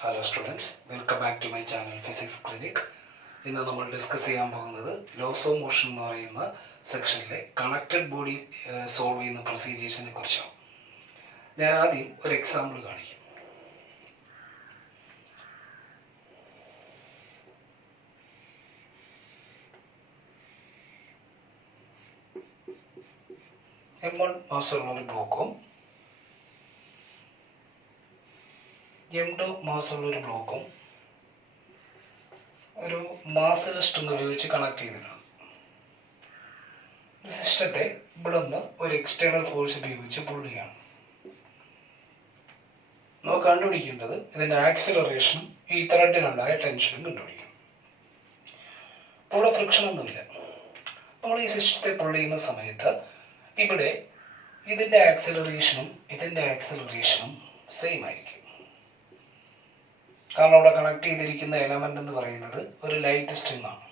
Hello students, welcome back to my channel Physics Clinic. ഇന്ന് നമ്മൾ discuss ചെയ്യാൻ പോകുന്നത് ലോസ് ഓഫ് മോഷൻ എന്ന് പറയുന്ന സെക്ഷനിലെ കണക്റ്റഡ് ബോഡി സോൾവ് ചെയ്യുന്ന പ്രൊസീജിയേഴ്സിനെ കുറിച്ചാണ്. ഞാൻ ആദ്യം ഒരു എക്സാമ്പിൾ കാണിക്കും. M1 മാസുള്ള ഒരു ബ്ലോക്കും M2 മാസുള്ള ഒരു ബ്ലോക്കും ഒരു മാസ് സ്ട്രിംഗ് ഉപയോഗിച്ച് കണക്ട് ചെയ്തിട്ടുണ്ട്. സിസ്റ്റത്തെ ഇവിടെ നിന്ന് ഒരു എക്സ്റ്റേണൽ ഫോഴ്സ് ഉപയോഗിച്ച് പുൾ ചെയ്യണം. നമുക്ക് കണ്ടുപിടിക്കേണ്ടത് ഇതിന്റെ ആക്സിലറേഷനും ഈ ത്രെഡിനുണ്ടായ ടെൻഷനും കണ്ടുപിടിക്കണം. ഇവിടെ ഫ്രിക്ഷൻ ഒന്നുമില്ല. നമ്മൾ ഈ സിസ്റ്റത്തെ പുൾ ചെയ്യുന്ന സമയത്ത് ഇവിടെ ഇതിന്റെ ആക്സിലറേഷനും സെയിം ആയിരിക്കും. കാരണം അവിടെ കണക്ട് ചെയ്തിരിക്കുന്ന എലമെന്റ് എന്ന് പറയുന്നത് ഒരു ലൈറ്റ് സ്ട്രിംഗ് ആണ്.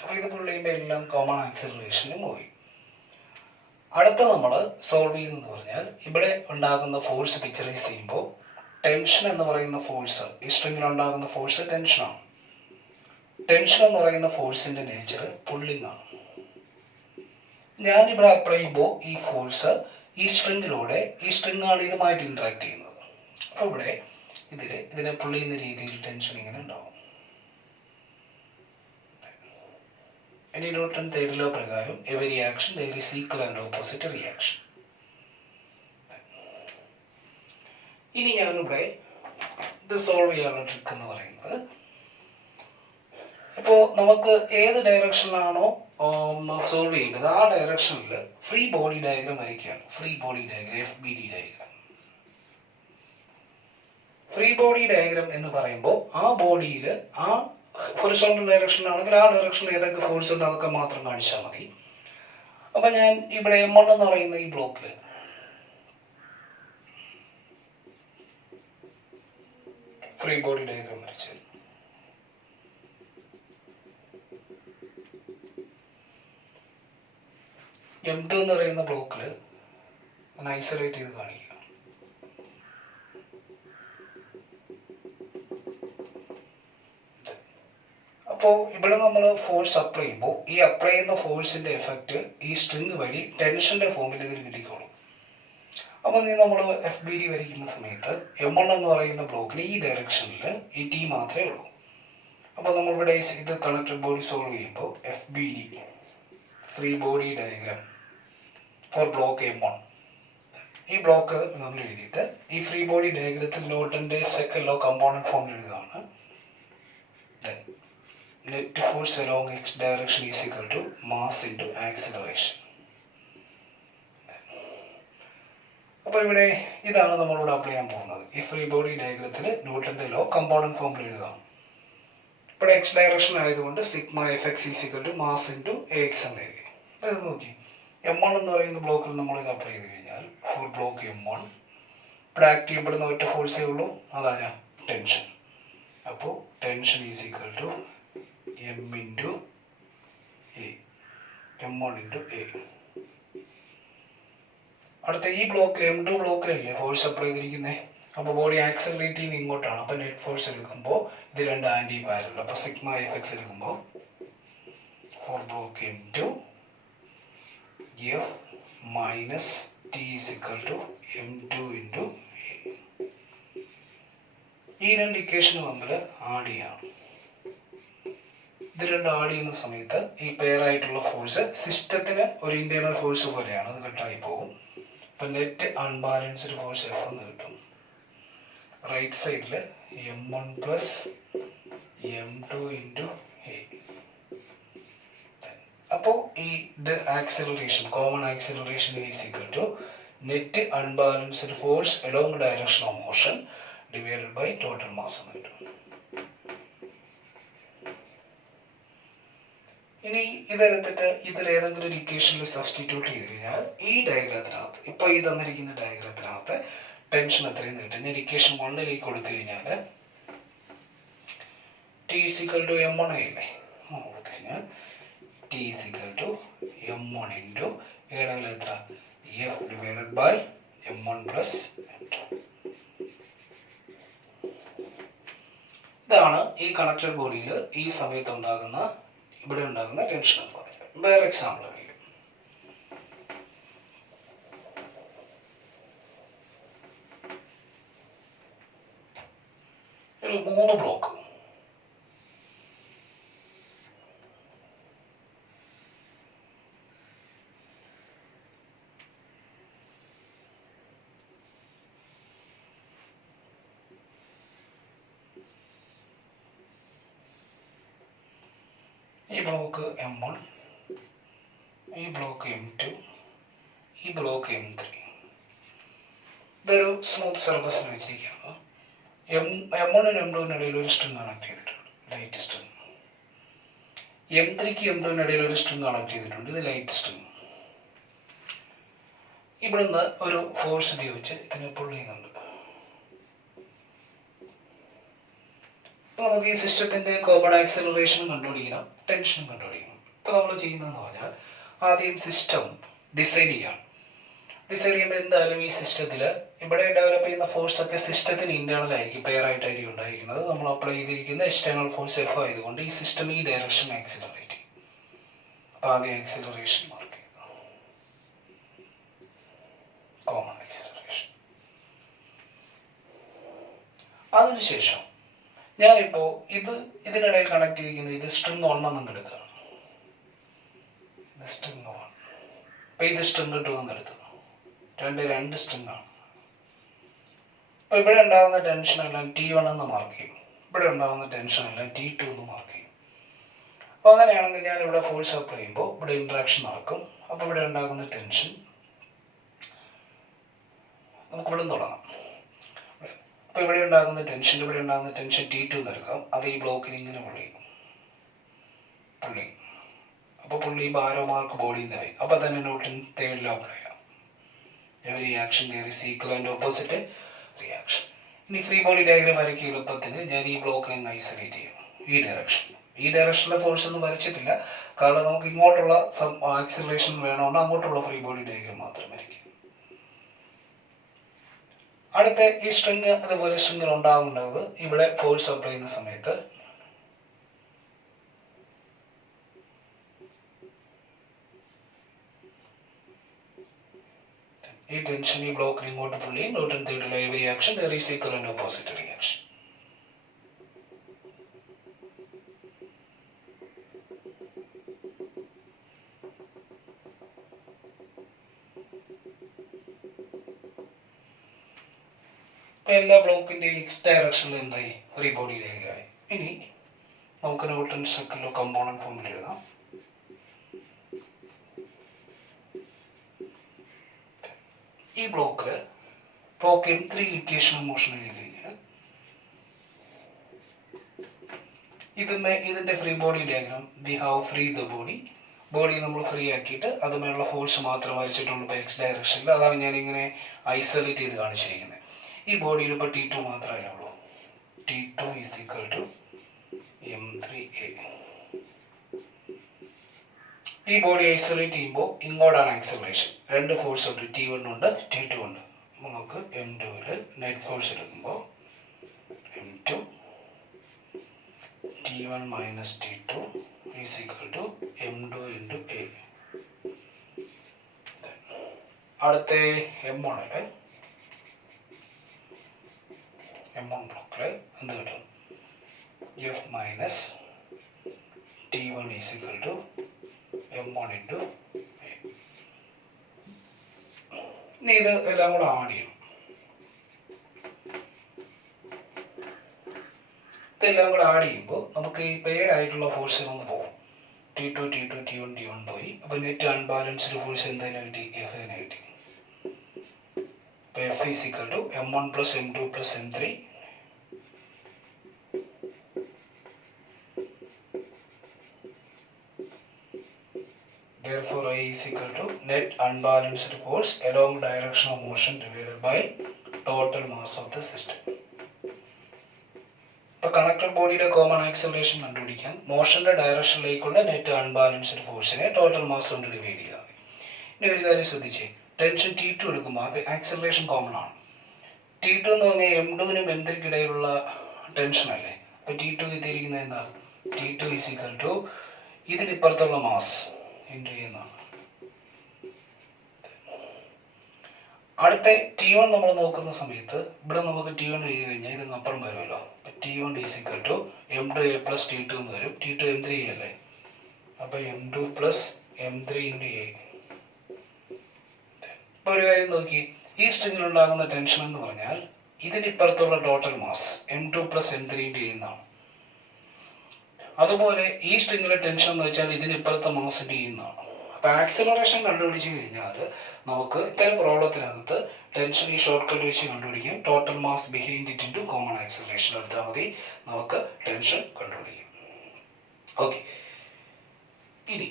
അപ്പോൾ ഇത് പുൾ ചെയ്യുമ്പോൾ എല്ലാം കോമൺ ആക്സിലറേഷന് മൂവ് ചെയ്യും. അടുത്ത നമ്മൾ സോൾവ് ചെയ്യുന്നത് പറഞ്ഞാൽ ഇവിടെ ഉണ്ടാകുന്ന ഫോഴ്സ് പിക്ചറൈസ് ചെയ്യുമ്പോൾ ടെൻഷൻ എന്ന് പറയുന്ന ഫോഴ്സ്, ഈ സ്ട്രിംഗിൽ ഉണ്ടാകുന്ന ഫോഴ്സ് ടെൻഷനാണ്. ടെൻഷൻ എന്ന് പറയുന്ന ഫോഴ്സിന്റെ നേച്ചർ പുള്ളിങ് ആണ്. ഞാനിവിടെ അപ്ലൈ ചെയ്യുമ്പോൾ ഈ ഫോഴ്സ് ഈ സ്ട്രിംഗിലൂടെ, ഈ സ്ട്രിംഗ് ആണ് ഇതുമായിട്ട് ഇന്ററാക്ട് ചെയ്യുന്നത്. അപ്പോൾ ഇവിടെ ഇതിനെ പുൾ ചെയ്യുന്ന രീതിയിൽ ടെൻഷൻ ഇങ്ങനെ ഉണ്ടാവും. ഇനി ന്യൂട്ടൺ തേർഡ് ലോ പ്രകാരം every action there is equal and opposite reaction. ഇനി ഞാനിവിടെ ഇത് സോൾവ് ചെയ്യാനുള്ള ട്രിക്ക് എന്ന് പറയുന്നത്, ഇപ്പോൾ നമുക്ക് ഏത് ഡയറക്ഷനിലാണോ സോൾവ് ചെയ്യേണ്ടത് ആ ഡയറക്ഷനിൽ ഫ്രീ ബോഡി ഡയഗ്രാം വരയ്ക്കുകയാണ്. Free body diagram, FBD diagram. Free body diagram എന്ന് പറയുമ്പോൾ ആ ബോഡിയിൽ ആ ഹൊറിസോണ്ടൽ ഡയറക്ഷനിലാണെങ്കിൽ ആ ഡയറക്ഷനിൽ ഏതൊക്കെ ഫോഴ്സ് ഉണ്ട് അതൊക്കെ മാത്രം കാണിച്ചാൽ മതി. അപ്പൊ ഞാൻ ഇവിടെ M1 എന്ന് പറയുന്ന ഈ ബ്ലോക്കിൽ ഫ്രീ ബോഡി ഡയഗ്രാം വരച്ചു. M2 എന്ന് പറയുന്ന ബ്ലോക്കിൽ ഞാൻ ഐസൊലേറ്റ് ചെയ്ത് കാണിക്കുക. അപ്പോൾ ഇവിടെ നമ്മൾ ഫോഴ്സ് അപ്ലൈ ചെയ്യുമ്പോൾ ഈ അപ്ലൈ ചെയ്യുന്ന ഫോഴ്സിന്റെ എഫക്റ്റ് ഈ സ്ട്രിങ് വഴി ടെൻഷന്റെ ഫോമിൽ ഇതിൽ കിട്ടിക്കോളും. അപ്പോൾ നമ്മൾ FBD വരയ്ക്കുന്ന സമയത്ത് M1 എന്ന് പറയുന്ന ബ്ലോക്കിൽ ഈ ഡയറക്ഷനിൽ ഈ T മാത്രമേ ഉള്ളൂ. അപ്പോൾ നമ്മളിവിടെ ഇത് കണക്റ്റഡ് ബോഡി സോൾവ് ചെയ്യുമ്പോൾ FBD free body diagram four block M1, ഈ ബ്ലോക്ക് നമ്മൾ എഴുതിയിട്ട് ഈ ഫ്രീ ബോഡി ഡയഗ്രത്തിൽ ന്യൂട്ടന്റെ സെക്കൻഡ് ലോ കമ്പോണന്റ് ഫോമിൽ എഴുതുകയാണ്. Net force along x direction is equal to mass into acceleration. അപ്പോൾ ഇവിടെ ഇതാണ് നമ്മളിവിടെ അപ്ലൈ ചെയ്യാൻ പോകുന്നത്. ഈ ഫ്രീ ബോഡി ഡയഗ്രത്തിൽ ന്യൂട്ടന്റെ ലോ കമ്പോണന്റ് ഫോമിൽ എഴുതാം. ഇവിടെ x ഡയറക്ഷൻ ആയതുകൊണ്ട് sigma Fx is equal to mass into Ax എന്ന് എഴുതി. ഇത് നോക്കി, M1 എന്ന് പറയുന്ന ബ്ലോക്കിൽ നമ്മൾ ഇത് അപ്ലൈ ചെയ്ത് കഴിഞ്ഞാൽ ഫോർ ബ്ലോക്ക് M1 ഇവിടെ ആക്ട് ചെയ്യപ്പെടുന്ന ഒറ്റ ഫോഴ്സേ ഉള്ളൂ, അതാരാ? ടെൻഷൻ. അപ്പോൾ tension is equal to M into A, M1 into A. അടുത്ത ഈ ബ്ലോക്കിൽ M2 ബ്ലോക്കിലല്ലേ ഫോഴ്സ് അപ്ലൈ ചെയ്തിരിക്കുന്നത്. അപ്പോൾ ബോഡി ആക്സിലറേറ്റ് ചെയ്യുന്ന ഇങ്ങോട്ടാണ്. അപ്പോൾ നെറ്റ് ഫോഴ്സ് എടുക്കുമ്പോൾ ഇത് രണ്ട് ആന്റി പാരലൽ. അപ്പോൾ സിഗ്മ Fx എടുക്കുമ്പോൾ for block M2 F minus T is equal to M2 into A. ഈ രണ്ട് ഇക്വേഷൻ തമ്മിൽ ആഡ് ചെയ്യാം. ഇത് രണ്ട് ആഡ് ചെയ്യുന്ന സമയത്ത് ഈ പെയർ ആയിട്ടുള്ള ഫോഴ്സ് സിസ്റ്റത്തിന് ഒരു ഇന്റേണൽ ഫോഴ്സ് പോലെയാണ്, അത് കട്ടായി പോകും. അപ്പൊ നെറ്റ് അൺബാലൻസ്ഡ് ഫോഴ്സ് F എന്ന് കിട്ടും. റൈറ്റ് സൈഡിൽ M1 plus M2 into A. അപ്പോൾ ഈ acceleration, common acceleration is equal to net unbalanced force along direction of motion divided by total mass എന്ന് കിട്ടും. ഇനി ഇതെടുത്തിട്ട് ഇതിൽ ഏതെങ്കിലും ഒരു ഇക്വേഷനിൽ സബ്സ്റ്റിറ്റ്യൂട്ട് ചെയ്ത് കഴിഞ്ഞാൽ ഈ ഡയഗ്രത്തിനകത്ത്, ഇപ്പൊ ഈ തന്നിരിക്കുന്ന ഡയഗ്രത്തിനകത്ത് ടെൻഷൻ എത്രയും കിട്ടും. ഞാൻ ഇക്വേഷൻ 1 കൊടുത്തു കഴിഞ്ഞാൽ T is equal to M1 ആയില്ലേ, കൊടുത്തു കഴിഞ്ഞാൽ T is equal to M1 into ഏടെങ്കിലും എത്ര F divided by M1 plus M2. ഇതാണ് ഈ കണക്റ്റഡ് ബോഡിയിൽ ഈ സമയത്ത് ഇവിടെ ഉണ്ടാകുന്ന ടെൻഷൻ എന്ന് പറയുന്നത്. വേറെ എക്സാമ്പിൾ കാണിക്കും. ഒരു 3 ബ്ലോക്ക്. ഈ ബ്ലോക്ക് M1, ഈ ബ്ലോക്ക് M2, ഈ ബ്ലോക്ക് M3. ഇതൊരു സ്മൂത്ത് സർഫസിൽ വെച്ചിരിക്കുകയാണ്. M1നും M2നും ഇടയിൽ ഒരു സ്ട്രിങ് കണക്ട് ചെയ്തിട്ടുണ്ട്, ലൈറ്റ് സ്ട്രിങ്. M3ക്ക് M2നും ഇടയിൽ ഒരു സ്ട്രിങ് കണക്ട് ചെയ്തിട്ടുണ്ട്, ഇത് ലൈറ്റ് സ്ട്രിങ്. ഇവിടുന്ന് ഒരു ഫോഴ്സ് ഉപയോഗിച്ച് ഇതിനെ പുൾ ചെയ്യുന്നുണ്ട്. നമുക്ക് ഈ സിസ്റ്റത്തിന്റെ കോമൺ ആക്സിലറേഷനും കണ്ടുപിടിക്കണം, ടെൻഷനും കണ്ടുപിടിക്കണം. ഇപ്പൊ നമ്മൾ ചെയ്യുന്നതെന്ന് പറഞ്ഞാൽ ആദ്യം സിസ്റ്റം ഡിസൈഡ് ചെയ്യണം. ഡിസൈഡ് ചെയ്യുമ്പോൾ എന്തായാലും ഈ സിസ്റ്റത്തിൽ ഇവിടെ ഡെവലപ്പ് ചെയ്യുന്ന ഫോഴ്സ് ഒക്കെ സിസ്റ്റത്തിന് ഇന്റേണൽ ആയിരിക്കും, പെയർ ആയിട്ടായിരിക്കും ഉണ്ടായിരിക്കുന്നത്. നമ്മൾ അപ്ലൈ ചെയ്തിരിക്കുന്ന എക്സ്റ്റേണൽ ഫോഴ്സ് F ആയതുകൊണ്ട് ഈ സിസ്റ്റം ഈ ഡയറക്ഷൻ ആക്സിലറേറ്റ് ചെയ്യും. അപ്പൊ ആദ്യം ആക്സിലറേഷൻ മാർക്ക് ചെയ്തു, കോമൺ ആക്സിലറേഷൻ. അതിനുശേഷം ഞാനിപ്പോ ഇതിനിടയിൽ കണക്ട് ചെയ്തിരിക്കുന്നത് ഇത് സ്ട്രിങ് 1 എന്ന് എടുക്കുകയാണ്. ഇത് സ്ട്രിങ് 1. അപ്പൊ ഇത് സ്ട്രിങ് 2 എന്ന് എടുത്തു. രണ്ട് സ്ട്രിങ് ആണ്. അപ്പൊ ഇവിടെ ഉണ്ടാകുന്ന ടെൻഷൻ എല്ലാം T1 എന്ന് മാർക്ക് ചെയ്യും, ഇവിടെ ഉണ്ടാകുന്ന ടെൻഷൻ എല്ലാം T2 എന്ന് മാർക്ക് ചെയ്യും. അപ്പൊ അങ്ങനെയാണെങ്കിൽ ഞാൻ ഇവിടെ ഫോഴ്സ് അപ്ലൈ ചെയ്യുമ്പോൾ ഇവിടെ ഇന്ററാക്ഷൻ നടക്കും. അപ്പൊ ഇവിടെ ഉണ്ടാകുന്ന ടെൻഷൻ നമുക്ക് ഇവിടെ തുടങ്ങാം. അപ്പൊ ഇവിടെ ഉണ്ടാകുന്ന ടെൻഷൻ T2 എന്ന് എടുക്കാം. അത് ഈ ബ്ലോക്കിന് ഇങ്ങനെ പുള്ളി. അപ്പൊ പുള്ളി ചെയ്യുമ്പോൾ ആരോ മാർക്ക് ബോഡിയിൽ നിന്ന് വരും. അപ്പൊ തന്നെ ന്യൂട്ടൺ തേർഡ് ലോ അപ്ലൈ ചെയ്യാം. Every action there is equal and opposite reaction. ഇനി ഫ്രീ ബോഡി ഡയഗ്രാം വരയ്ക്കുക എളുപ്പത്തിന് ഞാൻ ഈ ബ്ലോക്കിനെ ഐസൊലേറ്റ് ചെയ്യും. ഈ ഡയറക്ഷനിലെ ഫോഴ്സ് ഒന്നും വരച്ചിട്ടില്ല, കാരണം നമുക്ക് ഇങ്ങോട്ടുള്ള ആക്സിലറേഷൻ വേണമെങ്കിൽ അങ്ങോട്ടുള്ള ഫ്രീ ബോഡി ഡയഗ്രാം മാത്രം വരയ്ക്കും. അടുത്ത ഈ സ്ട്രിങ് അതുപോലെ സ്ട്രിങ്ങിൽ ഉണ്ടാകുന്നത് ഇവിടെ ഫോഴ്സ് അപ്ലൈ ചെയ്യുന്ന സമയത്ത് ഈ ടെൻഷൻ ഈ ബ്ലോക്കിന് ഇങ്ങോട്ട് പുള്ളി newton third law every action there is equal and opposite reaction. എല്ലാ ബ്ലോക്കിന്റെ എക്സ് ഡയറക്ഷനിൽ എന്തായി ഫ്രീ ബോഡി ഡയഗ്രാം. ഇനി നമുക്ക് ന്യൂട്ടൺ സെക്കൻഡ് ലോ കമ്പോണന്റ് ഫോമിൽ എഴുതാം. ഈ ബ്ലോക്ക് M3 ഇക്വേഷൻ മോഷൻ എഴുതി കഴിഞ്ഞാൽ ഇതിന്റെ free body diagram we have free the body നമ്മൾ ഫ്രീ ആക്കിയിട്ട് അതുമേലുള്ള ഫോഴ്സ് മാത്രം വരച്ചിട്ടുണ്ട് ഇപ്പോൾ എക്സ് ഡയറക്ഷനിൽ. അതാണ് ഞാൻ ഇങ്ങനെ ഐസൊലേറ്റ് ചെയ്ത് കാണിച്ചിരിക്കുന്നത്. ഈ ബോഡിയിൽ ഇപ്പോൾ T2 മാത്രമല്ല ഉള്ളൂ. T2 is equal to M3A. ഈ ബോഡി ഐസൊലേറ്റ് ചെയ്യുമ്പോൾ ഇങ്ങോട്ടാണ് ആക്സിലറേഷൻ. രണ്ട് ഫോഴ്സ് ഉണ്ട്, T1 ഉണ്ട്, T2 ഉണ്ട്. നമുക്ക് M2ൽ നെറ്റ് ഫോഴ്സ് എടുക്കുമ്പോൾ M2 T1 minus T2 is equal to M2 into A. അടുത്ത M1 ബ്ലോക്കിൽ എന്ത് കിട്ടും? F minus T1 is equal to M1 into A. ഇനി ഇത് എല്ലാം കൂടെ ആഡ് ചെയ്യണം. ഇതെല്ലാം കൂടെ ആഡ് ചെയ്യുമ്പോൾ നമുക്ക് ഈ പെയർഡ് ആയിട്ടുള്ള ഫോഴ്സ് ഒന്ന് പോകും. T2 T1 പോയി. അപ്പോൾ നെറ്റ് അൺബാലൻസ്ഡ് ഫോഴ്സ് എന്തായാലും കിട്ടി? F കിട്ടി. F is equal to M1 plus M2 plus M3 therefore I is equal to net unbalanced force along direction of motion divided by total mass of the system. ഇപ്പോൾ connected ബോഡിയുടെ common acceleration കണ്ടുപിടിക്കാൻ മോഷന്റെ ഡയറക്ഷനിലേക്കുള്ള net unbalanced ഫോഴ്സിനെ total mass കൊണ്ട് divide ചെയ്താൽ മതി. ഇനി ഒരു കാര്യം ശ്രദ്ധിച്ചേ, ടെൻഷൻ T2 എടുക്കുമ്പോൾ ആക്സിലറേഷൻ കോമൺ ആണ്. T2 എന്ന് പറഞ്ഞാൽ M2നും M3ക്കും ഇടയിലുള്ള ടെൻഷൻ അല്ലേ, അപ്പോൾ T2 കിട്ടിയിരിക്കുന്നത് എന്താ? T2 ഈസ് ഈക്വൽ ടു ഇതിനിപ്പുറത്തുള്ള മാസ് ഇൻറ്റു ചെയ്യുന്നതാണ്. അടുത്ത T1 നമ്മൾ നോക്കുന്ന സമയത്ത് ഇവിടെ നമുക്ക് T1 എഴുതി കഴിഞ്ഞാൽ ഇതിന് അപ്പുറം വരുമല്ലോ. T1 is equal to M2A plus T2 എന്ന് വരും. T2 M3 അല്ലേ, അപ്പോൾ M2 plus M3 into A. ഇപ്പോൾ ഒരു കാര്യം നോക്കി, ഈ സ്ട്രിങ്ങിൽ ഉണ്ടാകുന്ന ടെൻഷൻ എന്ന് പറഞ്ഞാൽ ഇതിനിപ്പുറത്തുള്ള total mass M2 plus M3 into A എന്നാണ്. അതുപോലെ ഈ സ്ട്രിങ്ങിലെ ടെൻഷൻ എന്ന് വെച്ചാൽ ഇതിനിപ്പുറത്തെ മാസ് ഇൻറ്റു A എന്നാണ്. അപ്പോൾ ആക്സിലറേഷൻ കണ്ടുപിടിച്ച് കഴിഞ്ഞാൽ നമുക്ക് ഇത്തരം പ്രോബ്ലത്തിനകത്ത് ടെൻഷൻ ഈ ഷോർട്ട് കട്ട് വെച്ച് കണ്ടുപിടിക്കാം. Total mass behind it into common acceleration എടുത്താൽ മതി, നമുക്ക് ടെൻഷൻ കണ്ടുപിടിക്കാം. ഓക്കെ, ഇനി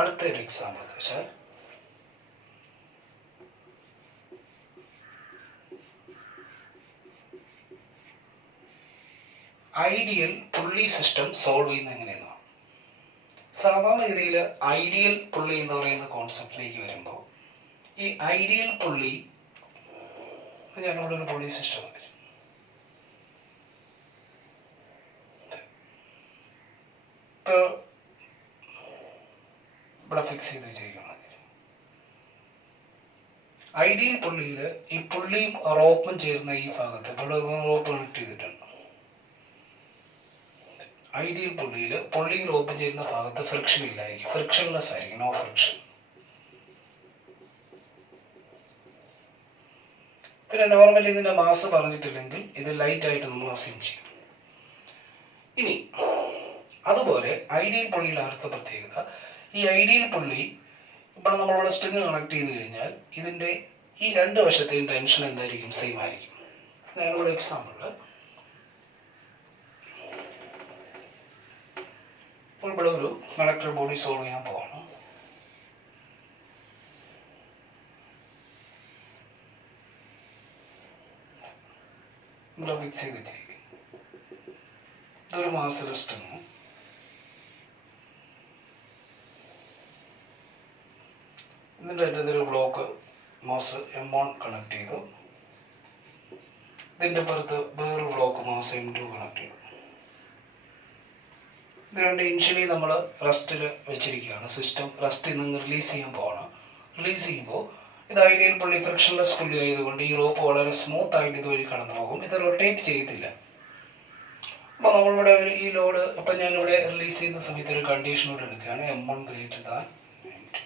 അടുത്തൊരു എക്സാമ്പിൾ എന്ന് വെച്ചാൽ ഐഡിയൽ പുള്ളി സിസ്റ്റം സോൾവ് ചെയ്യുന്നത് എങ്ങനെയെന്നാണ്. സാധാരണഗതിയിൽ ഐഡിയൽ പുള്ളി എന്ന് പറയുന്ന കോൺസെപ്റ്റിലേക്ക് വരുമ്പോൾ ഈ ഐഡിയൽ പുള്ളി, ഞാനിവിടെ ഒരു പുള്ളി സിസ്റ്റം ഇപ്പോൾ ഇവിടെ ഫിക്സ് ചെയ്ത് വെച്ചിരിക്കുന്നത്. ഐഡിയൽ പുള്ളിയിൽ ഈ പുള്ളിയും റോപ്പും ചേർന്ന ഈ ഭാഗത്ത് ഇവിടെ റോപ്പ് കണക്ട് ചെയ്തിട്ടുണ്ട്. ഐഡിയൽ പുള്ളിയിൽ പുള്ളിയും റോപ്പും ചേരുന്ന ഭാഗത്ത് ഫ്രിക്ഷൻ ഇല്ലായിരിക്കും, ഫ്രിക്ഷൻലെസ് ആയിരിക്കും, നോ ഫ്രിക്ഷൻ. പിന്നെ നോർമലി ഇതിന്റെ മാസ് പറഞ്ഞിട്ടില്ലെങ്കിൽ ഇത് ലൈറ്റ് ആയിട്ട് നമ്മൾ അസ്യൂം ചെയ്യും. ഇനി അതുപോലെ ഐഡിയൽ പുള്ളിയുടെ അടുത്ത പ്രത്യേകത, ഈ ഐഡിയൽ പുള്ളി ഇപ്പോൾ നമ്മളിവിടെ സ്ട്രിങ് കണക്ട് ചെയ്ത് കഴിഞ്ഞാൽ ഇതിന്റെ ഈ രണ്ട് വശത്തെയും ടെൻഷൻ എന്തായിരിക്കും? സെയിം ആയിരിക്കും. ഞാനിവിടെ എക്സാമ്പിളിൽ ഇവിടെ ഒരു കണക്ടർ ബോഡി സോൾവ് ചെയ്യാൻ പോവാണ്. ഇവിടെ ഫിക്സ് ചെയ്ത് വെച്ചിരിക്കും. ഇതൊരു മാസ് സ്ട്രിങ്. ഇതിൻ്റെ ഇതൊരു ബ്ലോക്ക് മാസ് M1 കണക്ട് ചെയ്തു. ഇതിൻ്റെ പുറത്ത് വേറൊരു ബ്ലോക്ക് മാസ് M2 കണക്ട് ചെയ്തു. ഇത് രണ്ട് ഇനിഷ്യലി നമ്മൾ റെസ്റ്റിൽ വെച്ചിരിക്കുകയാണ്. സിസ്റ്റം റെസ്റ്റിൽ നിന്ന് റിലീസ് ചെയ്യാൻ പോവാണ്. റിലീസ് ചെയ്യുമ്പോൾ ഇത് ഐഡിയൽ പുള്ളി ഫ്രിക്ഷൻലെസ് പുള്ളി ആയതുകൊണ്ട് ഈ റോപ്പ് വളരെ സ്മൂത്ത് ആയിട്ട് ഇതുവഴി കടന്നു പോകും. ഇത് റൊട്ടേറ്റ് ചെയ്യത്തില്ല. അപ്പോൾ നമ്മളിവിടെ ഒരു ഈ ലോഡ് ഇപ്പം ഞാനിവിടെ റിലീസ് ചെയ്യുന്ന സമയത്ത് ഒരു കണ്ടീഷനോട് എടുക്കുകയാണ്, M1 ഗ്രേറ്റർ ദാൻ M2.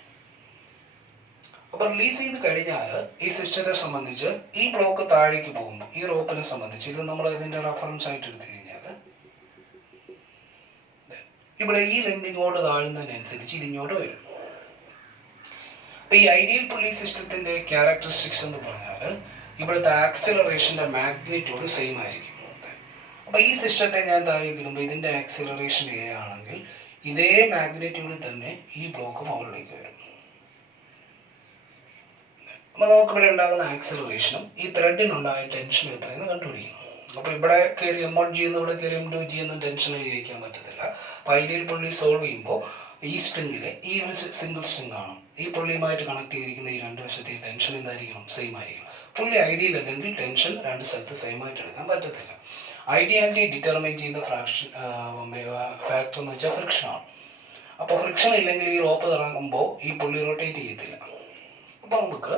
അപ്പോൾ റിലീസ് ചെയ്ത് കഴിഞ്ഞാൽ ഈ സിസ്റ്റത്തെ സംബന്ധിച്ച് ഈ ബ്ലോക്ക് താഴേക്ക് പോകുമ്പോൾ ഈ റോപ്പിനെ സംബന്ധിച്ച് ഇത് നമ്മൾ ഇതിൻ്റെ റെഫറൻസ് ആയിട്ട് എടുത്തു കഴിഞ്ഞാൽ ഇവിടെ ഈ ലെങ്ത് ഇങ്ങോട്ട് താഴുന്നതിനനുസരിച്ച് ഇതിങ്ങോട്ട് വരും. അപ്പൊ ഈ ഐഡിയൽ പുള്ളി സിസ്റ്റത്തിന്റെ ക്യാരക്ടറിസ്റ്റിക്സ് എന്ന് പറഞ്ഞാൽ ഇവിടുത്തെ ആക്സിലറേഷന്റെ മാഗ്നിറ്റ്യൂഡ് സെയിം ആയിരിക്കും. അപ്പൊ ഈ സിസ്റ്റത്തെ ഞാൻ താഴേക്ക് ഇടുമ്പോൾ ഇതിന്റെ ആക്സിലറേഷൻ A ആണെങ്കിൽ ഇതേ മാഗ്നിറ്റ്യൂഡിൽ തന്നെ ഈ ബ്ലോക്ക് മുകളിലേക്ക് വരും. അപ്പൊ നമുക്കിവിടെ ഉണ്ടാകുന്ന ആക്സിലറേഷനും ഈ ത്രെഡിനുണ്ടായ ടെൻഷനും എത്രയെന്ന് കണ്ടുപിടിക്കണം. അപ്പോൾ ഇവിടെ കയറി M1G എന്ന് ഇവിടെ കയറി M2G എന്നും ടെൻഷൻ എഴുതി വയ്ക്കാൻ പറ്റത്തില്ല. അപ്പോൾ ഐഡിയൽ പുള്ളി സോൾവ് ചെയ്യുമ്പോൾ ഈ സ്ട്രിങ്ങിലെ ഈ ഒരു സിംഗിൾ സ്ട്രിങ് ആണ്, ഈ പുള്ളിയുമായിട്ട് കണക്ട് ചെയ്തിരിക്കുന്ന ഈ രണ്ട് വശത്തെ ടെൻഷൻ എന്തായിരിക്കണം? സെയിം ആയിരിക്കണം. പുള്ളി ഐഡിയൽ അല്ലെങ്കിൽ ടെൻഷൻ രണ്ട് സ്ഥലത്ത് സെയിം ആയിട്ട് എടുക്കാൻ പറ്റത്തില്ല. ഐഡിയാലിറ്റി ഡിറ്റർമൈൻ ചെയ്യുന്ന ഫാക്ടർ എന്ന് വെച്ചാൽ ഫ്രിക്ഷൻ ആണ്. അപ്പോൾ ഫ്രിക്ഷൻ ഇല്ലെങ്കിൽ ഈ റോപ്പ് ഇറങ്ങുമ്പോൾ ഈ പുള്ളി റൊട്ടേറ്റ് ചെയ്യത്തില്ല. അപ്പോൾ നമുക്ക്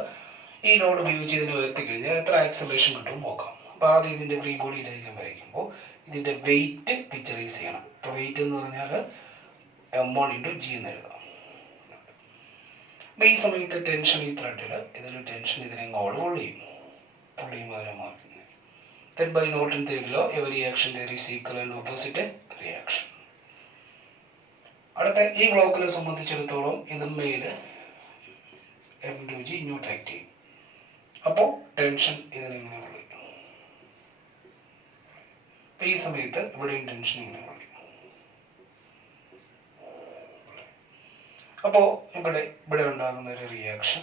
ഈ ലോഡ് ഉപയോഗിച്ച് ഇതിന് ഉയർത്തി കഴിഞ്ഞാൽ എത്ര ആക്സലറേഷൻ കിട്ടും നോക്കാം. അപ്പോൾ ആദ്യം ഇതിൻ്റെ ഫ്രീ ബോഡി ഡയഗ്രം വരയ്ക്കുമ്പോൾ ഇതിൻ്റെ വെയിറ്റ് പിക്ചറൈസ് ചെയ്യണം. അപ്പോൾ വെയിറ്റ് എന്ന് പറഞ്ഞാൽ M1 × G എന്ന് എഴുതാം. അപ്പോൾ ഈ സമയത്ത് ടെൻഷൻ ഈ ത്രെഡിൽ ഇതിൽ ടെൻഷൻ ഇതിനെ ഇങ്ങോട്ട് ഹോൾഡ് ചെയ്യും, പുള്ളിയും വരെ mark. Then by Newton's third law, every reaction there is equal and opposite reaction. അടുത്ത ഈ ബ്ലോക്കിനെ സംബന്ധിച്ചിടത്തോളം ഇതിന്മേൽ M2G ഇങ്ങോട്ട് ആക്ട് ചെയ്യും. അപ്പോൾ ടെൻഷൻ ഇതിനെങ്ങനെ വിളിക്കും? ഈ സമയത്ത് ഇവിടെയും ടെൻഷൻ ഇങ്ങനെ വിളിക്കും. അപ്പോൾ ഇവിടെ ഉണ്ടാകുന്ന ഒരു റിയാക്ഷൻ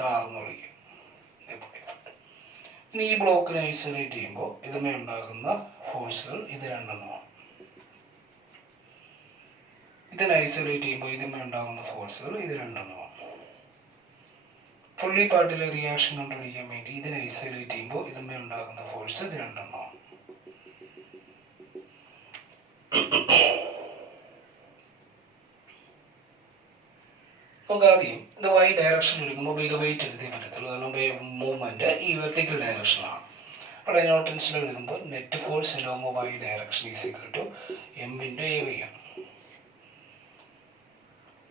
താർന്ന് വിളിക്കും. ഇനി ഈ ബ്ലോക്കിനെ ഐസൊലേറ്റ് ചെയ്യുമ്പോൾ ഇതുമേ ഉണ്ടാകുന്ന ഫോഴ്സുകൾ ഇത് രണ്ടെണ്ണമാണ്. ഇതിനെ ഐസൊലേറ്റ് ചെയ്യുമ്പോൾ ഇതിന്മേൽ ഉണ്ടാകുന്ന ഫോഴ്സുകൾ ഇത് രണ്ടെണ്ണമാണ്. ഫുള്ളി പാർട്ടിലെ റിയാക്ഷൻ കണ്ടുപിടിക്കാൻ വേണ്ടി ഇതിനെ ഐസൊലേറ്റ് ചെയ്യുമ്പോൾ ഇതിന്മേൽ ഉണ്ടാകുന്ന ഫോഴ്സ് ഇത് രണ്ടെണ്ണമാണ്. നമുക്ക് ആദ്യം ഇത് y ഡയറക്ഷനിൽ എടുക്കുമ്പോൾ ഇത് വെയിറ്റ് എഴുതിയേ പറ്റത്തുള്ളൂ, കാരണം മൂവ്മെന്റ് ഈ വെർട്ടിക്കൽ ഡയറക്ഷനാണ്. അവിടെ ന്യൂട്ടൺസിൽ എഴുതുമ്പോൾ net force along y direction is equal to m × a/v ആണ്.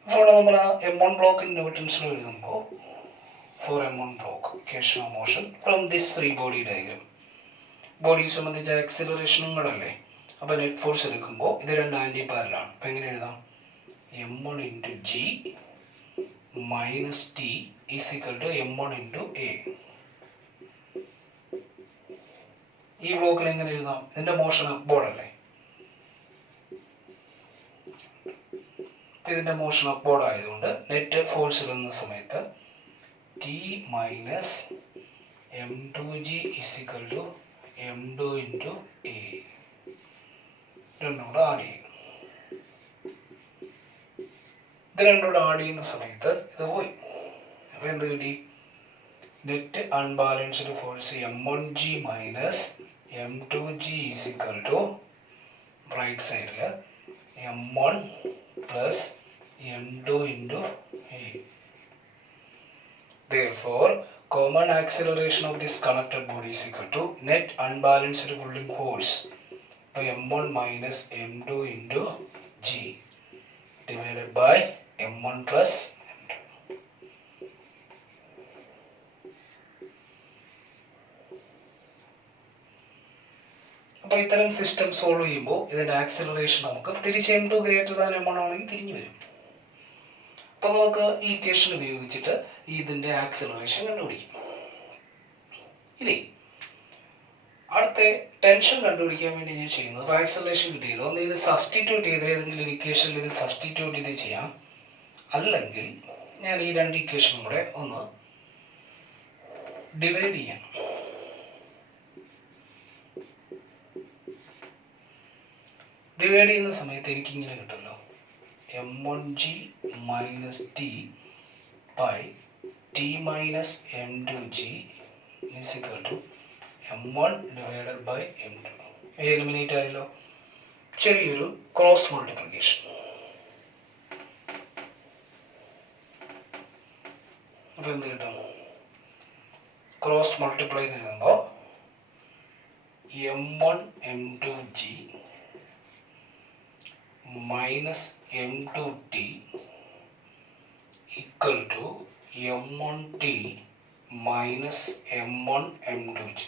അപ്പോൾ നമ്മൾ ആ m1 ബ്ലോക്കിന് ന്യൂട്ടൺസിൽ എഴുതുമ്പോൾ for m1 block equation of motion from this free body diagram, body സംബന്ധിച്ച ആക്സിലറേഷനും കൂടെ അല്ലേ. അപ്പോൾ നെറ്റ് ഫോഴ്സ് എടുക്കുമ്പോൾ ഇത് രണ്ട് ആൻറ്റി പാരലാണ്. അപ്പോൾ എങ്ങനെ എഴുതാം? m1 × g minus T is equal to m1 × a. ഈ ബ്ലോക്കിൽ എങ്ങനെ എഴുതാം? ഇതിന്റെ മോഷൻ അപ്ബോർഡ് അല്ലേ. ഇതിന്റെ മോഷൻ അപ്ബോർഡ് ആയതുകൊണ്ട് നെറ്റ് ഫോഴ്സ് ഇടുന്ന സമയത്ത് T minus m2g is equal to m2 × a. രണ്ടും കൂടെ ആഡ് ചെയ്യും. ഇത് രണ്ടും കൂടെ ആഡ് ചെയ്യുന്ന സമയത്ത് ഇത് പോയി. അപ്പൊ എന്ത് കിട്ടി? Net unbalanced force m1g minus m2g is equal to right സൈഡിൽ m1 plus m2 × a. Therefore, common acceleration of this connected body is equal to net unbalanced pulling force by m1 minus m2 × g divided by m1 plus m2. അപ്പോൾ ഇത്തരം system solve ചെയ്യുമ്പോൾ ഇതിന്റെ acceleration നമുക്ക് തിരിച്ച് m2 greater than m1 ആണെങ്കിൽ തിരിഞ്ഞു വരും. അപ്പോൾ നമുക്ക് ഈ ഇക്വേഷൻ ഉപയോഗിച്ചിട്ട് ഇതിന്റെ ആക്സിലറേഷൻ കണ്ടുപിടിക്കും. ഇനി അടുത്ത ടെൻഷൻ കണ്ടുപിടിക്കാൻ വേണ്ടി ഞാൻ ചെയ്യുന്നത് ആക്സിലറേഷൻ കിട്ടിയല്ലോ, ഒന്ന് ഇത് സബ്സ്റ്റിറ്റ്യൂട്ട് ചെയ്ത് ഏതെങ്കിലും ഒരു ഇക്വേഷനിൽ ഇത് സബ്സ്റ്റിറ്റ്യൂട്ട് ചെയ്ത് ചെയ്യാം. അല്ലെങ്കിൽ ഞാൻ ഈ രണ്ട് ഇക്വേഷനും കൂടെ ഒന്ന് ഡിവൈഡ് ചെയ്യാം. ഡിവൈഡ് ചെയ്യുന്ന സമയത്ത് എനിക്ക് ഇങ്ങനെ കിട്ടുമല്ലോ, m1g minus t by t minus m2g is equal to m1 divided by m2. Eliminate ആയല്ലോ. ചെറിയൊരു ക്രോസ് മൾട്ടിപ്ലിക്കേഷൻ. അപ്പൊ എന്ത് കിട്ടും? ക്രോസ് മൾട്ടിപ്ലൈ ചെയ്യുമ്പോൾ m1 m2g minus m2t equal to m1t minus m1 m2g.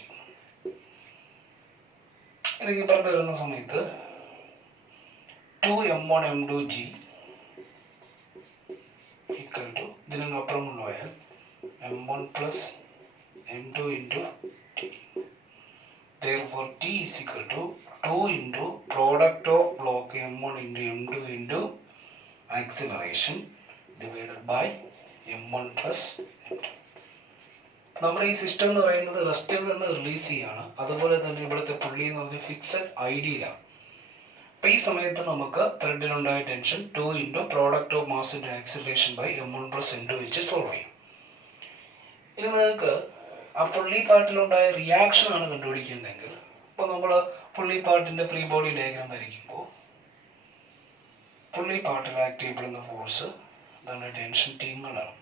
ഇതൊക്കെ പുറത്ത് വരുന്ന സമയത്ത് 2m1 m2g equal to ഇതിനങ്ങ് അപ്പുറം കൊണ്ടുപോയാൽ m1 plus m2 × t. Therefore t is equal to 2 into product of block m1 × m2 into acceleration divided by m1 plus m2. നമ്മുടെ ഈ system എന്ന് പറയുന്നത് റെസ്റ്റിൽ നിന്ന് റിലീസ് ചെയ്യാണ്. അതുപോലെ തന്നെ ഇവിടുത്തെ പുള്ളി എന്ന് പറഞ്ഞാൽ ഫിക്സഡ് ഐഡിയയിലാണ്. അപ്പൊ ഈ സമയത്ത് നമുക്ക് ത്രെഡിലുണ്ടായ tension 2 into product of mass into acceleration by m1 plus m2 വെച്ച് സോൾവ് ചെയ്യും. ഇനി നിങ്ങൾക്ക് ആ പുള്ളി പാർട്ടിലുണ്ടായ റിയാക്ഷൻ ആണ് കണ്ടുപിടിക്കുന്നതെങ്കിൽ, ഇപ്പോൾ നമ്മൾ പുള്ളി പാർട്ടിന്റെ ഫ്രീ ബോഡി ഡയഗ്രാം വരയ്ക്കുമ്പോൾ പുള്ളി പാർട്ടിൽ ആക്ട് ചെയ്യപ്പെടുന്ന ഫോഴ്സ് ഇതാണ് ടെൻഷൻ ടീങ്ങളാണ്.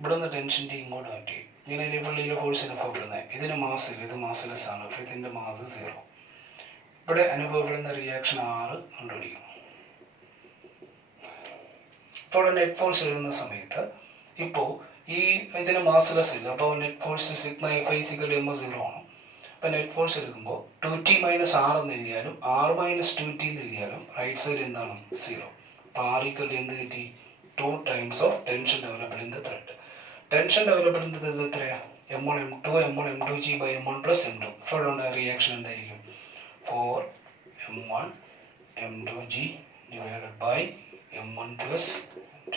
ഇവിടെ നിന്ന് ടെൻഷൻ ടീം ഇങ്ങോട്ട് ആക്ട് ചെയ്യും. ഇങ്ങനെ ഈ പുള്ളിയിലെ ഫോഴ്സ് അനുഭവപ്പെടുന്നത് ഇതിന് മാസില്ല, ഇത് മാസിലെസ് ആണ്. അപ്പോൾ ഇതിന്റെ മാസ് 0. ഇവിടെ അനുഭവപ്പെടുന്ന റിയാക്ഷൻ 6 കണ്ടുപിടിക്കും. ഇപ്പോൾ നെറ്റ് ഫോഴ്സ് എഴുതുന്ന സമയത്ത് ഇപ്പോൾ ഈ ഇതിന് മാസ്ലെസ് ഇല്ല, അപ്പോൾ net force sigma F = m0 ആണ്. അപ്പോൾ നെറ്റ് ഫോഴ്സ് എടുക്കുമ്പോൾ 2t - r എന്ന് എഴുതിയാലും r - 2t എന്ന് എഴുതിയാലും റൈറ്റ് സൈഡ് എന്താണ് 0. അപ്പോൾ r = എന്ത് കിട്ടി? 2 times of tension developed in the thread. Tension develop ചെയ്യുന്നത് എത്രയാണ്? m1 m2 m1 m2g by m1 plus m2. അപ്പോൾ ഇവിടെ റിയാക്ഷൻ എന്തായിരിക്കും? 4m1 m2g divided by m1 plus m2.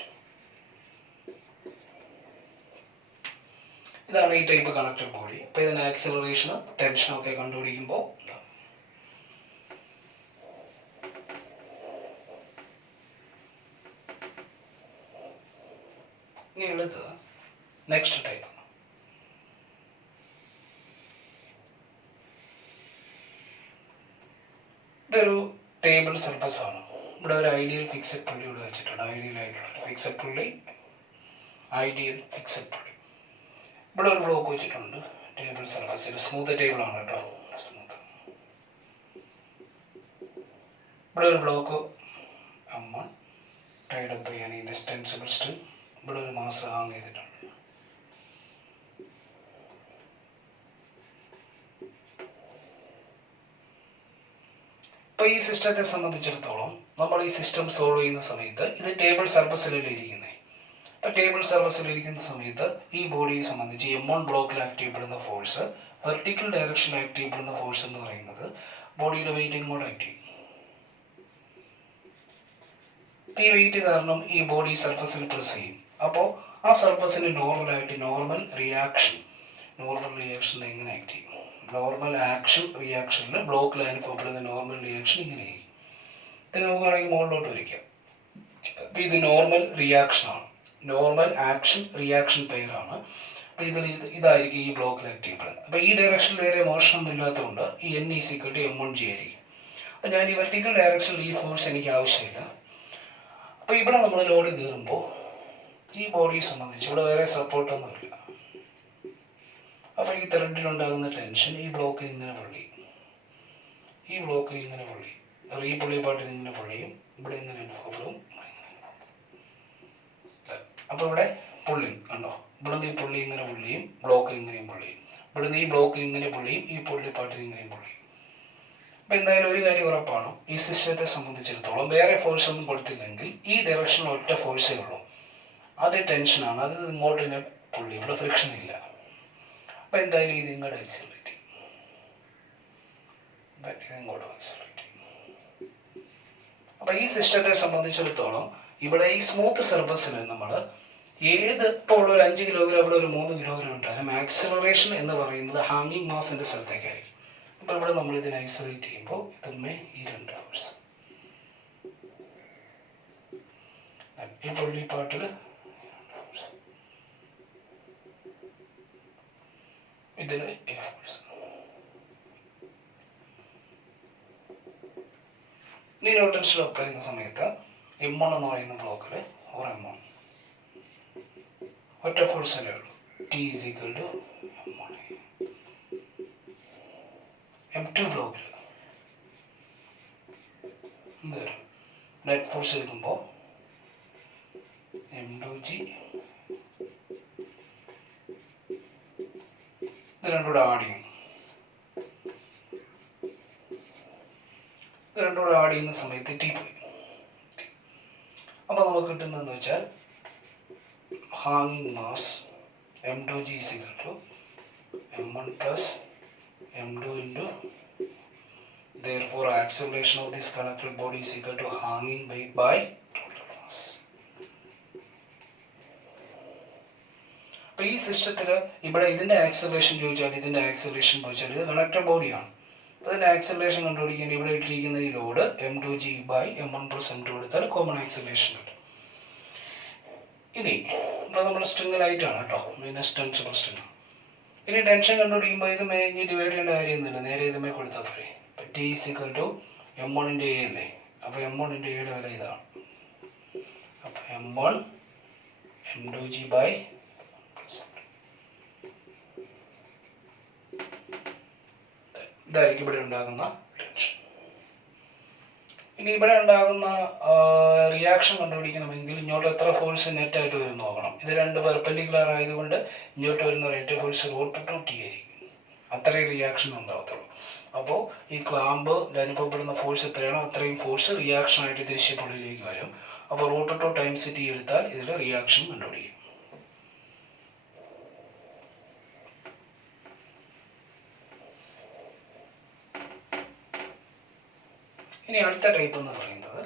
ഇതാണ് ഈ ടൈപ്പ് കണക്റ്റഡ് ബോഡി. അപ്പോൾ ഇതിന് ആക്സിലറേഷനും ടെൻഷനും ഒക്കെ കണ്ടുപിടിക്കുമ്പോൾ ഇനി ഉള്ളത് നെക്സ്റ്റ് ടൈപ്പ്. ഇതൊരു ടേബിൾ സർഫസ് ആണ്. ഇവിടെ ഒരു ഐഡിയൽ ഫിക്സഡ് പുള്ളി ഇവിടെ വെച്ചിട്ടുണ്ട്. ഐഡിയൽ ആയിട്ടുള്ള ഒരു ഫിക്സഡ് പുള്ളി, ഐഡിയൽ ഫിക്സഡ് പുള്ളി. ഇവിടെ ഒരു ബ്ലോക്ക് വെച്ചിട്ടുണ്ട്. ടേബിൾ സർഫസിൽ സ്മൂത്ത് ടേബിൾ ആണ് കേട്ടോ, സ്മൂത്ത്. ഇവിടെ ഒരു ബ്ലോക്ക് M1 ടൈഡ് അപ്പ് ചെയ്യാൻ ഇതിൻ്റെ സ്റ്റെൻസിബിൾ സ്ട്രിങ്. ഇവിടെ ഒരു മാസ് ഹാങ് ചെയ്തിട്ടുണ്ട്. ഇപ്പോൾ ഈ സിസ്റ്റത്തെ സംബന്ധിച്ചിടത്തോളം നമ്മൾ ഈ സിസ്റ്റം സോൾവ് ചെയ്യുന്ന സമയത്ത് ഇത് ടേബിൾ സർഫസിലല്ലേ ഇരിക്കുന്നത്. അപ്പോൾ ടേബിൾ സർഫസിലിരിക്കുന്ന സമയത്ത് ഈ ബോഡിയെ സംബന്ധിച്ച് M1 ബ്ലോക്കിൽ ആക്ട് ചെയ്യപ്പെടുന്ന ഫോഴ്സ്, വെർട്ടിക്കൽ ഡയറക്ഷനിൽ ആക്ട് ചെയ്യപ്പെടുന്ന ഫോഴ്സ് എന്ന് പറയുന്നത് ബോഡിയുടെ വെയിറ്റ് ഇങ്ങോട്ട് ആക്ട് ചെയ്യും. ഈ വെയിറ്റ് കാരണം ഈ ബോഡി സർഫസിൽ പ്രസ് ചെയ്യും. അപ്പോൾ ആ സർഫസിന് നോർമലായിട്ട് നോർമൽ റിയാക്ഷൻ എങ്ങനെ ആക്ട് ചെയ്യും? നോർമൽ ആക്ഷൻ റിയാക്ഷനിൽ ബ്ലോക്കിൽ അനുഭവപ്പെടുന്ന നോർമൽ റിയാക്ഷൻ ഇങ്ങനെയായിരിക്കും. ഇത് നോക്കുകയാണെങ്കിൽ മുകളിലോട്ട് വരയ്ക്കാം. അപ്പോൾ ഇത് നോർമൽ റിയാക്ഷനാണ്, നോർമൽ ആക്ഷൻ റിയാക്ഷൻ പെയറാണ്. അപ്പോൾ ഇതായിരിക്കും ഈ ബ്ലോക്കിൽ ആക്ട് ചെയ്യപ്പെടുന്നത്. അപ്പോൾ ഈ ഡയറക്ഷനിൽ വേറെ മോഷണമൊന്നും ഇല്ലാത്തതുകൊണ്ട് ഈ N = M1G ആയിരിക്കും. അപ്പോൾ ഞാൻ ഈ വെർട്ടിക്കൽ ഡയറക്ഷനിൽ ഈ ഫോഴ്സ് എനിക്ക് ആവശ്യമില്ല. അപ്പോൾ ഇവിടെ നമ്മൾ ലോഡ് കയറുമ്പോൾ ഈ ബോഡിയെ സംബന്ധിച്ച് ഇവിടെ വേറെ സപ്പോർട്ടൊന്നുമില്ല. അപ്പോൾ ഈ ത്രെഡിലുണ്ടാകുന്ന ടെൻഷൻ ഈ ബ്ലോക്കിൽ ഇങ്ങനെ പൊള്ളി, ഈ പുള്ളി പാട്ടിൽ ഇങ്ങനെ പൊള്ളിയും ഇവിടെ ഇങ്ങനെ അനുഭവപ്പെടും. അപ്പോൾ ഇവിടെ പുള്ളി കണ്ടോ, ഇവിടുന്ന് ഈ പുള്ളി ഇങ്ങനെ പൊള്ളിയും ബ്ലോക്കിൽ ഇങ്ങനെയും പൊള്ളിയും, ഇവിടുന്ന് ഈ ബ്ലോക്കിൽ ഇങ്ങനെ പൊള്ളിയും ഈ പുള്ളിപ്പാട്ടിൽ ഇങ്ങനെയും പൊള്ളിയും. അപ്പോൾ എന്തായാലും ഒരു കാര്യം ഉറപ്പാണ്, ഈ സിസ്റ്റത്തെ സംബന്ധിച്ചിടത്തോളം വേറെ ഫോഴ്സ് ഒന്നും കൊടുത്തില്ലെങ്കിൽ ഈ ഡയറക്ഷനിൽ ഒറ്റ ഫോഴ്സേ ഉള്ളൂ, അത് ടെൻഷനാണ്. അത് ഇങ്ങോട്ട് തന്നെ പുള്ളി, ഇവിടെ ഫ്രിക്ഷൻ ഇല്ല. അപ്പോൾ എന്തായാലും ഇത് ഇങ്ങോട്ട് ആക്സിലറേറ്റ് ചെയ്യും, ഇങ്ങോട്ട് ആക്സിലറേറ്റ് ചെയ്യും. അപ്പോൾ ഈ സിസ്റ്റത്തെ സംബന്ധിച്ചിടത്തോളം ഇവിടെ ഈ സ്മൂത്ത് സർഫസിൽ നമ്മൾ ഇപ്പോൾ ഉള്ള ഒരു 5 കിലോഗ്രാം ഇവിടെ ഒരു 3 കിലോഗ്രാം ഉണ്ടായാലും ആക്സിലറേഷൻ എന്ന് പറയുന്നത് ഹാങ്ങിങ് മാസിന്റെ സ്ഥലത്തേക്കായിരിക്കും. അപ്പോൾ ഇവിടെ നമ്മൾ ഇതിനെ ഐസൊലേറ്റ് ചെയ്യുമ്പോൾ ഇതുമേ ഈ 2 ഫോഴ്സ്, ഈ പുള്ളിപ്പാട്ടിൽ ഇതിന് ഈ ഫോഴ്സ്. ഇനി ന്യൂട്ടൺസിൽ അപ്ലൈ ചെയ്യുന്ന സമയത്ത് M1 എന്ന് പറയുന്ന ബ്ലോക്കിൽ M1 ഒറ്റ ഫോഴ്സ് അല്ലേ ഉള്ളൂ. T = M1. M2 ബ്ലോക്കിൽ എന്ത് വരും? നെറ്റ് ഫോഴ്സ് എടുക്കുമ്പോൾ M2G. ഇത് രണ്ടും കൂടെ ആഡ് ചെയ്യും. ഇത് രണ്ടും കൂടെ ആഡ് ചെയ്യുന്ന സമയത്ത് T പോയി. അപ്പോൾ നമുക്ക് കിട്ടുന്നതെന്ന് വെച്ചാൽ ഹാങ്ങിങ് mass M2G = M1 + M2 therefore acceleration of this connected body is equal to hanging weight by total mass. അപ്പോൾ ഈ സിസ്റ്റത്തിൽ ഇവിടെ ഇതിൻ്റെ ആക്സിലറേഷൻ ചോദിച്ചാൽ ഇത് കണക്റ്റഡ് ബോഡിയാണ്. അതിൻ്റെ ആക്സിലറേഷൻ കണ്ടുപിടിക്കാൻ ഇവിടെ ഇട്ടിരിക്കുന്ന ഈ ലോഡ് M2G / M1 + M2 എടുത്താൽ കോമൺ ആക്സിലറേഷൻ കിട്ടും. ഇനി ഇവിടെ നമ്മൾ സ്ട്രിങ്ങിലായിട്ടാണ് കേട്ടോ, മൈനസ് ടെൻസിബിൾ സ്ട്രിങ്. ഇനി ടെൻഷൻ കണ്ടുപിടിക്കുമ്പോൾ ഇത് ഇനി ഡിവൈഡ് ചെയ്യേണ്ട കാര്യമൊന്നുമില്ല, നേരെ ഇതുമേ കൊടുത്താൽ പോരെ. അപ്പം T = M1 × A അല്ലേ. അപ്പോൾ M1 × Aയുടെ വില ഇതാണ്. അപ്പം M1 M2G / ഇതായിരിക്കും ഇവിടെ ഉണ്ടാകുന്ന ടെൻഷൻ. ഇനി ഇവിടെ ഉണ്ടാകുന്ന റിയാക്ഷൻ കണ്ടുപിടിക്കണമെങ്കിൽ ഇങ്ങോട്ട് എത്ര ഫോഴ്സ് നെറ്റ് ആയിട്ട് വരും നോക്കണം. ഇത് രണ്ട് പെർപെൻഡിക്കുലർ ആയതുകൊണ്ട് ഇങ്ങോട്ട് വരുന്ന നെറ്റ് ഫോഴ്സ് √2T ആയിരിക്കും. അത്രയും റിയാക്ഷൻ ഉണ്ടാകത്തുള്ളൂ. അപ്പോൾ ഈ ക്ലാമ്പ് അനുഭവപ്പെടുന്ന ഫോഴ്സ് എത്രയാണോ അത്രയും ഫോഴ്സ് റിയാക്ഷൻ ആയിട്ട് തിരിച്ച് പുള്ളിയിലേക്ക് വരും. അപ്പോൾ √2 × T എടുത്താൽ ഇതിൽ റിയാക്ഷൻ കണ്ടുപിടിക്കും. ഇനി അടുത്ത ടൈപ്പ് എന്ന് പറയുന്നത്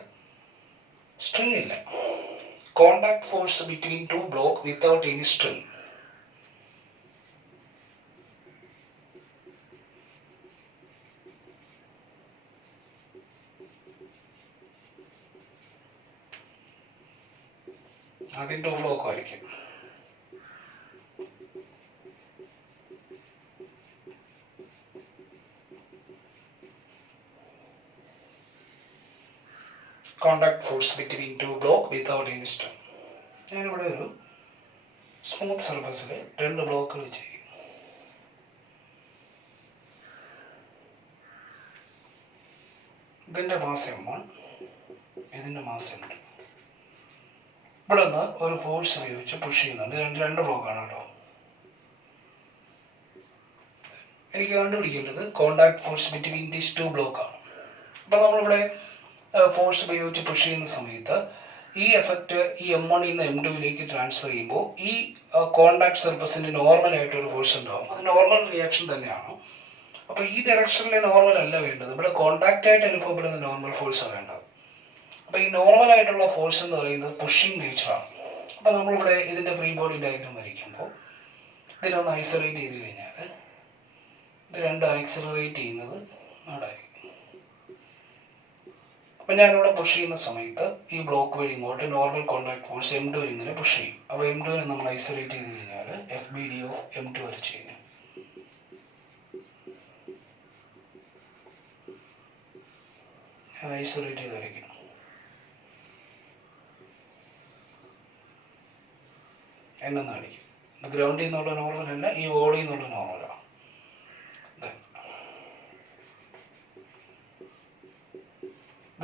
സ്ട്രിങ് ഇല്ല, contact force between 2 block without any string. ആദ്യം 2 ബ്ലോക്ക് ആയിരിക്കും. Contact force between two block without any strain. ഞാനിവിടെ ഒരു സ്മൂത്ത് സർഫസിൽ രണ്ട് ബ്ലോക്കുകൾ ചെയ്യും. ഇതിൻ്റെ മാസ് M1, ഇതിൻ്റെ മാസ് M2. ഇവിടെ നിന്ന് ഒരു ഫോഴ്സ് ഉപയോഗിച്ച് പുഷ് ചെയ്യുന്നുണ്ട്. രണ്ട് ബ്ലോക്കാണ് കേട്ടോ. എനിക്ക് കണ്ടുപിടിക്കേണ്ടത് contact force between these two ബ്ലോക്കാണ്. അപ്പോൾ നമ്മളിവിടെ ഫോഴ്സ് ഉപയോഗിച്ച് പുഷ് ചെയ്യുന്ന സമയത്ത് ഈ എഫക്റ്റ് ഈ M1 നിന്ന് M2ലേക്ക് ട്രാൻസ്ഫർ ചെയ്യുമ്പോൾ ഈ കോണ്ടാക്ട് സർഫസിന് നോർമലായിട്ടൊരു ഫോഴ്സ് ഉണ്ടാവും. അത് നോർമൽ റിയാക്ഷൻ തന്നെയാണ്. അപ്പോൾ ഈ ഡയറക്ഷനിലെ നോർമൽ അല്ല വേണ്ടത്, ഇവിടെ കോണ്ടാക്റ്റ് ആയിട്ട് അനുഭവപ്പെടുന്ന നോർമൽ ഫോഴ്സാണ് വേണ്ടത്. അപ്പോൾ ഈ നോർമൽ ആയിട്ടുള്ള ഫോഴ്സ് എന്ന് പറയുന്നത് പുഷിംഗ് നേച്ചറാണ്. അപ്പോൾ നമ്മളിവിടെ ഇതിൻ്റെ ഫ്രീ ബോഡി ഡയഗ്രാം വരയ്ക്കുമ്പോൾ ഇതിനൊന്ന് ഐസൊലേറ്റ് ചെയ്ത് കഴിഞ്ഞാൽ ഇത് രണ്ട് ആക്സിലറേറ്റ് ചെയ്യുന്നത് നാടായിരിക്കും. അപ്പം ഞാനിവിടെ പുഷ് ചെയ്യുന്ന സമയത്ത് ഈ ബ്ലോക്ക് വഴി ഇങ്ങോട്ട് നോർമൽ കോണ്ടാക്ട് ഫോഴ്സ് M2 ഇങ്ങനെ പുഷ് ചെയ്യും. അപ്പോൾ M2നെ നമ്മൾ ഐസൊലേറ്റ് ചെയ്ത് കഴിഞ്ഞാൽ FBD ഓഫ് M2 വരച്ച് കഴിഞ്ഞു. ഐസൊലേറ്റ് ചെയ്ത് വരയ്ക്കണം. എന്നെന്ന് കാണിക്കും. ഇത് ഗ്രൗണ്ടിൽ നിന്നുള്ള നോർമൽ അല്ല, ഈ വോളിൽ നിന്നുള്ള നോർമലാണ്.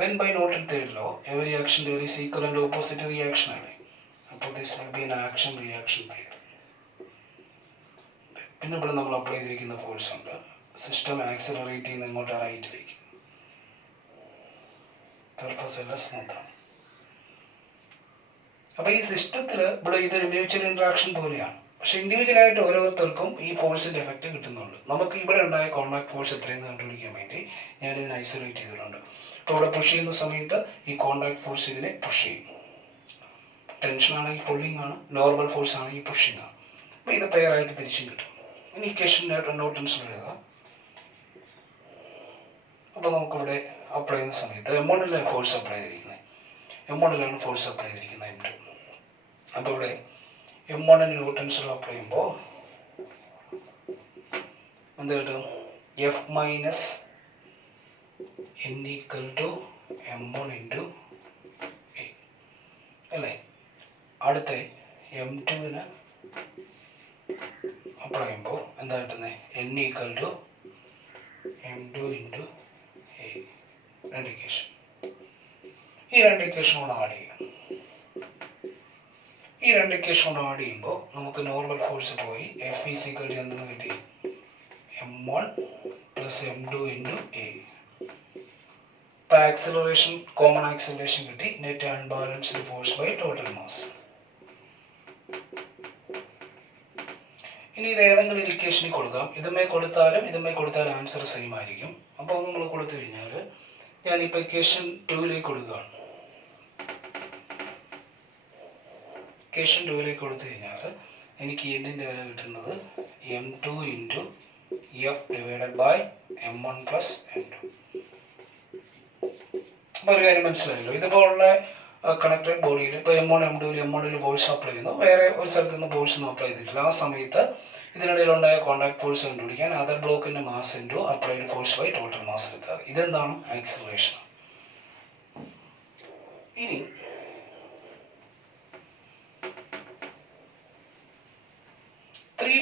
When by Newton's third law, every action there is equal and opposite reaction. So this will be an action-reaction pair. പിന്നെ ഇവിടെ നമ്മൾ അപ്ലൈ ചെയ്തിരിക്കുന്ന ഫോഴ്സ് ഉണ്ട്. സിസ്റ്റം ആക്സിലറേറ്റ് ചെയ്യുന്ന ഇങ്ങോട്ട് റൈറ്റിലേക്ക്. സർഫസ് എല്ലാം സ്മൂത്താണ്. അപ്പോൾ ഈ സിസ്റ്റത്തിൽ ഇവിടെ ഇതൊരു മ്യൂച്വൽ ഇൻട്രാക്ഷൻ പോലെയാണ്. പക്ഷെ ഇൻഡിവിജ്വലായിട്ട് ഓരോരുത്തർക്കും ഈ ഫോഴ്സിൻ്റെ എഫക്റ്റ് കിട്ടുന്നുണ്ട്. നമുക്ക് ഇവിടെ ഉണ്ടായ കോണ്ടാക്ട് ഫോഴ്സ് എത്രയെന്ന് കണ്ടുപിടിക്കാൻ വേണ്ടി ഞാനിതിനെ ഐസൊലേറ്റ് ചെയ്തിട്ടുണ്ട്. അപ്പോൾ ഇവിടെ പുഷ് ചെയ്യുന്ന സമയത്ത് ഈ കോണ്ടാക്ട് ഫോഴ്സ് ഇതിനെ പുഷ് ചെയ്യും. ടെൻഷൻ ആണെങ്കിൽ പുള്ളിങ് ആണ്, നോർമൽ ഫോഴ്സ് ആണെങ്കിൽ പുഷിങ് ആണ്. അപ്പോൾ ഇത് പെയറായിട്ട് തിരിച്ചും കിട്ടും. ഇനി ഇക്വേഷൻ നോട്ടൻസിൽ എഴുതാം. അപ്പോൾ നമുക്കിവിടെ അപ്ലൈ ചെയ്യുന്ന സമയത്ത് M1 ഫോഴ്സ് അപ്ലൈ ചെയ്തിരിക്കുന്നത്, M1 ഫോഴ്സ് അപ്ലൈ ചെയ്തിരിക്കുന്നത് M2. അപ്പോൾ ഇവിടെ M1 ന്യൂട്ടൻസിൽ അപ്ലൈ ചെയ്യുമ്പോൾ എന്ത് കിട്ടും? F minus N equal to M1 into A അല്ലേ. അടുത്ത M2 അപ്ലൈ ചെയ്യുമ്പോൾ എന്താ കിട്ടുന്നത്? N equal to M2 into A. രണ്ട് ഇക്വേഷൻ. ഈ രണ്ട് ഇക്വേഷൻ കൂടെ ആഡ് ചെയ്യാം. ഈ രണ്ട് ഇക്വേഷൻ കൂടെ ആഡ് ചെയ്യുമ്പോൾ നമുക്ക് നോർമൽ ഫോഴ്സ് പോയി F ഈസ് ഈക്വൽ ടു എന്തെന്ന് കിട്ടി? M1 plus M2 into A. Acceleration, common acceleration കിട്ടി. Net unbalanced force by total mass. ഇനി ഇത് ഏതെങ്കിലും ഒരു ഇക്വേഷനിൽ കൊടുക്കാം. ഇതുമേ കൊടുത്താലും ആൻസർ സെയിം ആയിരിക്കും. അപ്പോൾ നമ്മൾ കൊടുത്തു കഴിഞ്ഞാൽ ഞാനിപ്പോൾ ഇക്വേഷൻ 2ലേക്ക് കൊടുക്കുകയാണ്. ഇക്വേഷൻ 2ലേക്ക് കൊടുത്തു കഴിഞ്ഞാൽ എനിക്ക് എന്നിൻ്റെ വില കിട്ടുന്നത് M2 into F divided by M1 plus M2. അപ്പോൾ ഒരു കാര്യം മനസ്സിലായല്ലോ. ഇതുപോലുള്ള കണക്റ്റഡ് ബോഡിയിൽ ഇപ്പോൾ M1 ഫോഴ്സ് അപ്ലൈ ചെയ്യുന്നു, വേറെ ഒരു സ്ഥലത്ത് നിന്ന് ഫോഴ്സ് ഒന്നും അപ്ലൈ ചെയ്തിട്ടില്ല. ആ സമയത്ത് ഇതിനിടയിലുണ്ടായ കോണ്ടാക്ട് ഫോഴ്സ് കണ്ടുപിടിക്കാൻ അതർ ബ്ലോക്കിൻ്റെ mass into applied force by total mass എടുത്താൽ മതി. ഇതെന്താണ്? ആക്സിലറേഷൻ. ഇനി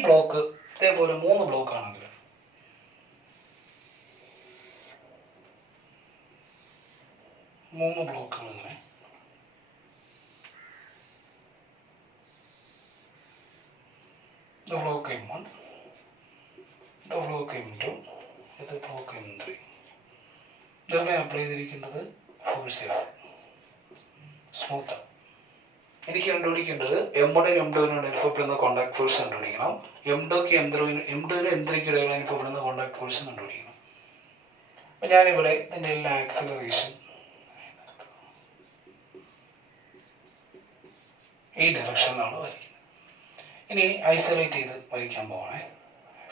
ബ്ലോക്ക് ഇതേപോലെ 3 ബ്ലോക്ക് ആണെങ്കിൽ മൂന്ന് ബ്ലോക്കുകൾ ഇങ്ങനെ ഇത് ബ്ലോക്ക് M1, ഇത് ബ്ലോക്ക് M2, ഇത് ബ്ലോക്ക് M3. ഇതൊക്കെ അപ്ലൈ ചെയ്തിരിക്കുന്നത് ഫോഴ്സ് സ്മൂത്ത്. എനിക്ക് കണ്ടുപിടിക്കേണ്ടത് M1 M2 അനുഭവപ്പെടുന്ന കോണ്ടാക്ട് ഫോഴ്സ് കണ്ടുപിടിക്കണം. M2 M3 ഇടയിൽ അനുഭവപ്പെടുന്ന കോണ്ടാക്ട് ഫോഴ്സ് കണ്ടുപിടിക്കണം. അപ്പം ഞാനിവിടെ ഇതിൻ്റെ എല്ലാ ആക്സിലറേഷൻ ഈ ഡയറക്ഷനിലാണ് വരയ്ക്കുന്നത്. ഇനി ഐസൊലേറ്റ് ചെയ്ത് വരയ്ക്കാൻ പോവാണേ.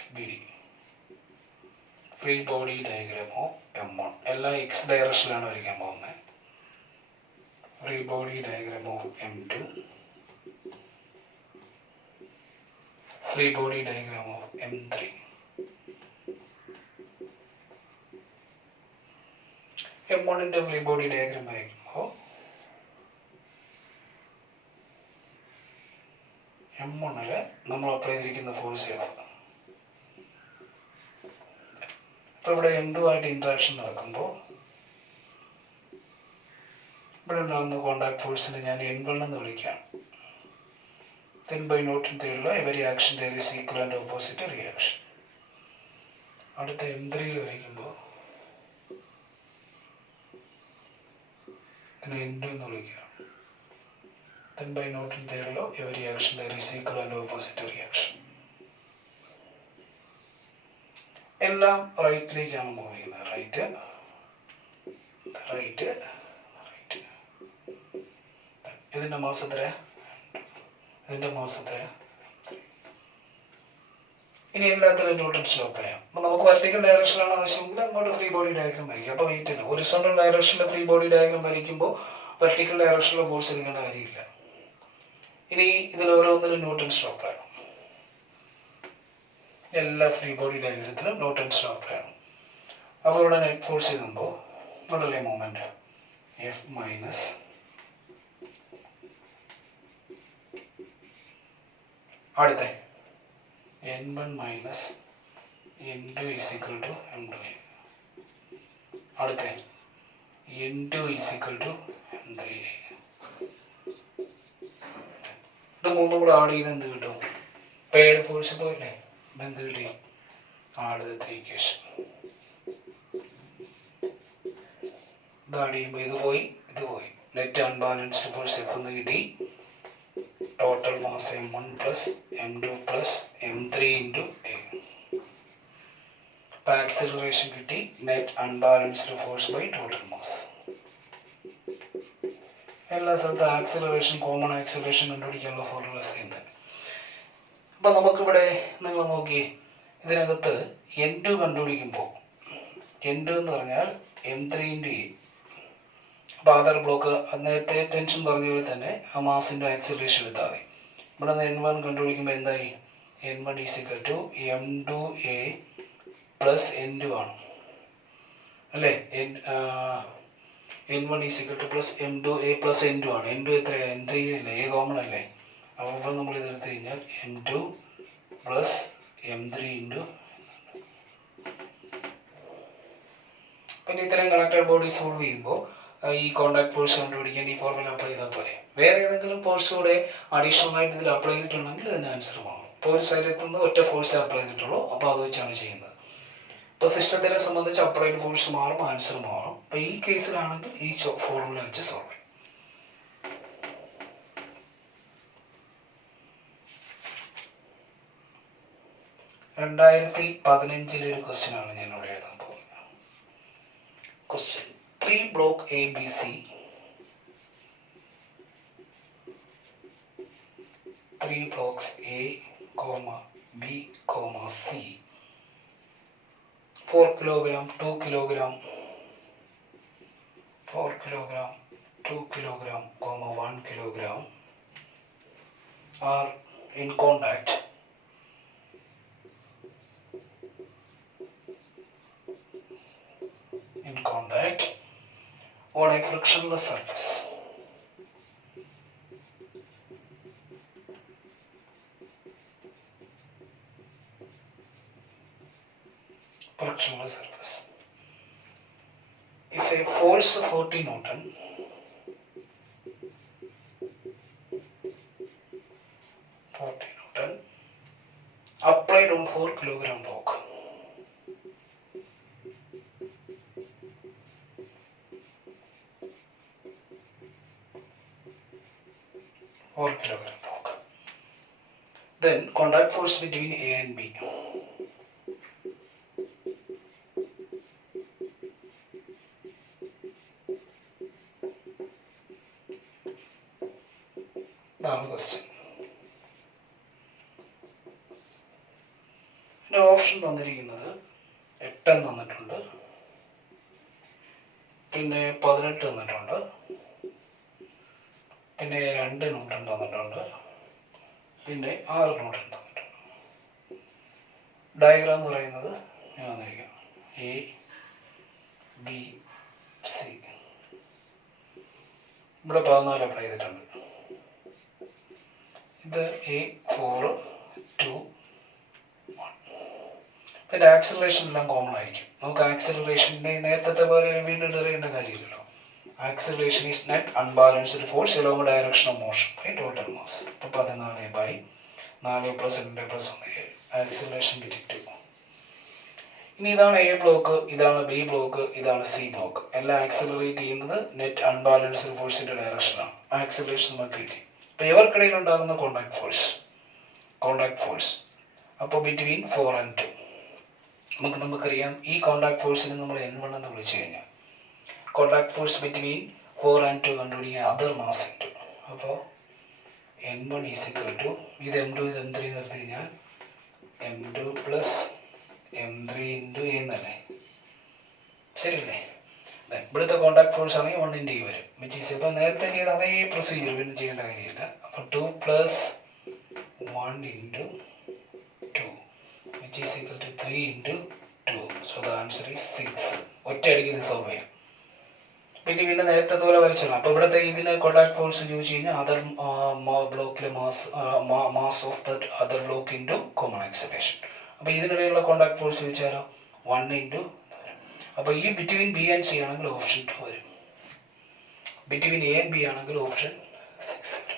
FBD free body diagram of M1 എല്ലാം X ഡയറക്ഷനിലാണ് വരയ്ക്കാൻ പോകുന്നത്. Free body diagram of M2, free body diagram of M3. M1 free body diagram വരയ്ക്കുമ്പോൾ M1 നമ്മൾ അപ്ലൈ ചെയ്തിരിക്കുന്ന ഫോഴ്സ് F. അപ്പോൾ ഇവിടെ M2 ആയിട്ട് ഇൻട്രാക്ഷൻ നടക്കുമ്പോൾ ഇവിടെ ഉണ്ടാകുന്ന കോണ്ടാക്ട് ഫോഴ്സിനെ ഞാൻ N1 എന്ന് വിളിക്കാം. Then by Newton theory every action there is equal and opposite reaction. അടുത്ത M3 വരയ്ക്കുമ്പോൾ ഇതിനെ N2 എന്ന് വിളിക്കാം. Then by Newton theory every action there is equal and opposite reaction. എല്ലാം റൈറ്റിലേക്കാണ് മൂവ് ചെയ്യുന്നത്. Right right right. ഇതിൻ്റെ മാസ് എത്രയാ? ഇതിൻ്റെ മാസ് എത്രയാ? ഇനി എല്ലാത്തിലും ന്യൂട്ടൺസ് ലോ പറയാം. അപ്പോൾ നമുക്ക് വെർട്ടിക്കൽ ഡയറക്ഷനിലാണ് ആവശ്യമെങ്കിൽ അങ്ങോട്ട് ഫ്രീ ബോഡി ഡയഗ്രം വരയ്ക്കും. അപ്പോൾ വെയിറ്റില്ല. ഹൊറിസോണ്ടൽ ഡയറക്ഷനിലെ ഫ്രീ ബോഡി ഡയഗ്രം വരയ്ക്കുമ്പോൾ വെർട്ടിക്കൽ ഡയറക്ഷനിലെ ഫോഴ്സ് എടുക്കേണ്ട കാര്യമില്ല. ഇനി ഇതിൽ ഓരോന്നിലും ന്യൂട്ടൺസ് ലോ പറയണം. എല്ലാ ഫ്രീ ബോഡി ഡയഗ്രത്തിലും ന്യൂട്ടൺസ് ലോ പറയണം. അപ്പോൾ ഇവിടെ നെറ്റ് ഫോഴ്സ് ചെയ്യുമ്പോൾ ഇവിടെയല്ലേ മൂവ്മെൻറ്റ് F മൈനസ് അടുത്ത N1 minus N2 is equal to M2. അടുത്ത N2 is equal to M3. ഇത് മൂന്നും കൂടെ ആഡ് ചെയ്ത് എന്ത് കിട്ടും? പെയ്ഡ് ഫോഴ്സ് പോയില്ലേ? എന്ത് കിട്ടി? ആഡ് ചെയ്ത ഇക്വേഷൻ. ഇത് ആഡ് ചെയ്യുമ്പോൾ ഇത് പോയി ഇത് പോയി. നെറ്റ് അൺബാലൻസ്ഡ് ഫോഴ്സ് F എന്ന് കിട്ടി. Total mass M1 plus M2 plus M3 into A. അപ്പോൾ ആക്സിലറേഷൻ കിട്ടി. Net unbalanced force by total mass. എല്ലാ സ്ഥലത്തും ആക്സിലറേഷൻ കോമൺ ആക്സിലറേഷൻ കണ്ടുപിടിക്കാനുള്ള ഫോർമുല സെയിം തന്നെ. അപ്പം നമുക്കിവിടെ നിങ്ങൾ നോക്കിയേ, ഇതിനകത്ത് N2 കണ്ടുപിടിക്കുമ്പോൾ N2 എന്ന് പറഞ്ഞാൽ M3 into A. അപ്പോൾ ആധാർ ബ്ലോക്ക് നേരത്തെ ടെൻഷൻ പറഞ്ഞ പോലെ തന്നെ ആ മാസിൻ്റെ ആക്സിലറേഷൻ എടുത്താൽ മതി. ഇവിടെ നിന്ന് N1 കണ്ടുപിടിക്കുമ്പോൾ എന്തായി? N1 is equal to M2A plus N2 ആണ് അല്ലേ? N1 is equal two plus M2A plus N2 ആണ്. N2 എത്രയാണ്? M3 അല്ലേ? A കോമൺ അല്ലേ? അപ്പോൾ ഇവിടെ നമ്മൾ ഇതെടുത്ത് കഴിഞ്ഞാൽ M2 പ്ലസ് M3 ഇൻറ്റു. പിന്നെ ഇത്തരം കണക്റ്റഡ് ബോഡി സോൾവ് ചെയ്യുമ്പോൾ ഈ കോണ്ടാക്ട് ഫോഴ്സ് കണ്ടുപിടിക്കാൻ ഈ ഫോർമുല അപ്ലൈ ചെയ്താൽ പോലെ. വേറെ ഏതെങ്കിലും ഫോഴ്സ് കൂടെ അഡീഷണൽ ആയിട്ട് ഇതിൽ അപ്ലൈ ചെയ്തിട്ടുണ്ടെങ്കിൽ ഇതിന് ആൻസർ മാറും. ഇപ്പോൾ ഒരു സൈഡിൽ നിന്ന് ഒറ്റ ഫോഴ്സ് അപ്ലൈ ചെയ്തിട്ടുള്ളൂ. അപ്പോൾ അത് വെച്ചാണ് ചെയ്യുന്നത്. ഇപ്പോൾ സിസ്റ്റത്തിനെ സംബന്ധിച്ച് അപ്ലൈഡ് ഫോഴ്സ് മാറും, ആൻസർ മാറും. അപ്പോൾ ഈ കേസിലാണെങ്കിൽ ഈ ഫോർമുല വെച്ച് സോൾവ് ചെയ്യും. രണ്ടായിരത്തി 2015 ഒരു ക്വസ്റ്റ്യൻ ആണ് ഞാൻ ഇവിടെ എഴുതാൻ പോകുന്നത്. Question 3 block ABC, 3 blocks A, B, C, 4 kilogram, 2 kilogram, 4 kilogram, 2 kilogram, 1 kilogram are in contact on a frictionless surface. Frictionless surface. If a force of 40 Newton applied on 4 kilogram block, then contact force between A and B. That's the question. The option തന്നിരിക്കുന്നത് 8 തന്നിട്ടുണ്ട്, പിന്നെ 18 തന്നിട്ടുണ്ട്, പിന്നെ 2 newton തന്നിട്ടുണ്ട്, പിന്നെ 6 newton തന്നിട്ടുണ്ട്. Diagram എന്ന് പറയുന്നത് ഞാൻ തന്നിരിക്കാം A, B, C. ഇവിടെ 14 അപ്ലൈ ചെയ്തിട്ടുണ്ട്. ഇത് എ 4 2 1. പിന്നെ ആക്സിലറേഷൻ എല്ലാം കോമൺ ആയിരിക്കും. നമുക്ക് ആക്സിലറേഷൻ നേരത്തെ പോലെ വീണ്ടും എറിയേണ്ട കാര്യമില്ലല്ലോ. Acceleration is net unbalanced force along direction of motion by total mass. അപ്പോൾ 14/4 + 2 + 1 ആക്സിലറേഷൻ കിട്ടി. ഇനി ഇതാണ് എ ബ്ലോക്ക്, ഇതാണ് ബി ബ്ലോക്ക്, ഇതാണ് സി ബ്ലോക്ക്. എല്ലാം ആക്സിലറേറ്റ് ചെയ്യുന്നത് നെറ്റ് അൺബാലൻസ്ഡ് ഫോഴ്സിന്റെ ഡയറക്ഷനാണ്. ആക്സിലറേഷൻ നമുക്ക് കിട്ടി. അപ്പോൾ ഇവർക്കിടയിൽ ഉണ്ടാകുന്ന കോണ്ടാക്ട് ഫോഴ്സ് അപ്പോൾ ബിറ്റ്വീൻ 4 and 2 നമുക്കറിയാം. ഈ കോണ്ടാക്ട് ഫോഴ്സിനെ നമ്മൾ N1 എന്ന് വിളിച്ചു കഴിഞ്ഞാൽ കോണ്ടാക്ട് ഫോഴ്സ് ബിറ്റ്വീൻ 4 and 2 കണ്ടുപിടിക്കുക അതർ മാസ് ഇൻറ്റു. അപ്പോൾ N1 ഈസ് ഈക്വൽ ടു ഇത് M2 ഇത് M3 നിർത്തി കഴിഞ്ഞാൽ M2 + M3 × A എന്നല്ലേ, ശരിയല്ലേ? ഇവിടുത്തെ കോണ്ടാക്ട് ഫോഴ്സ് ആണെങ്കിൽ 1 × E വരും. ഇപ്പോൾ നേരത്തെ ചെയ്ത അതേ പ്രൊസീജിയർ പിന്നെ ചെയ്യേണ്ട കാര്യമില്ല. അപ്പോൾ 2 + 1 × 2 which is equal to 3 × 2. So the answer is 6. ഒറ്റയടിക്ക് ഇത് സോൾവ് ചെയ്യാം. പിന്നെ നേരത്തെ പോലെ വരച്ചോളാം. അപ്പോൾ ഇവിടുത്തെ ഇതിന് കോണ്ടാക്ട് ഫോഴ്സ് ചോദിച്ചു കഴിഞ്ഞാൽ അതർ ബ്ലോക്കിലെ mass of the other block into common acceleration. അപ്പോൾ ഇതിനിടയിലുള്ള കോണ്ടാക്ട് ഫോഴ്സ് ചോദിച്ചാലോ 1 × അപ്പോൾ ഈ ബിറ്റ്വീൻ ബി ആൻഡ് സി ആണെങ്കിൽ ഓപ്ഷൻ 2 വരും. ബിറ്റ്വീൻ എ ആൻഡ് ബി ആണെങ്കിൽ ഓപ്ഷൻ 6 വരും.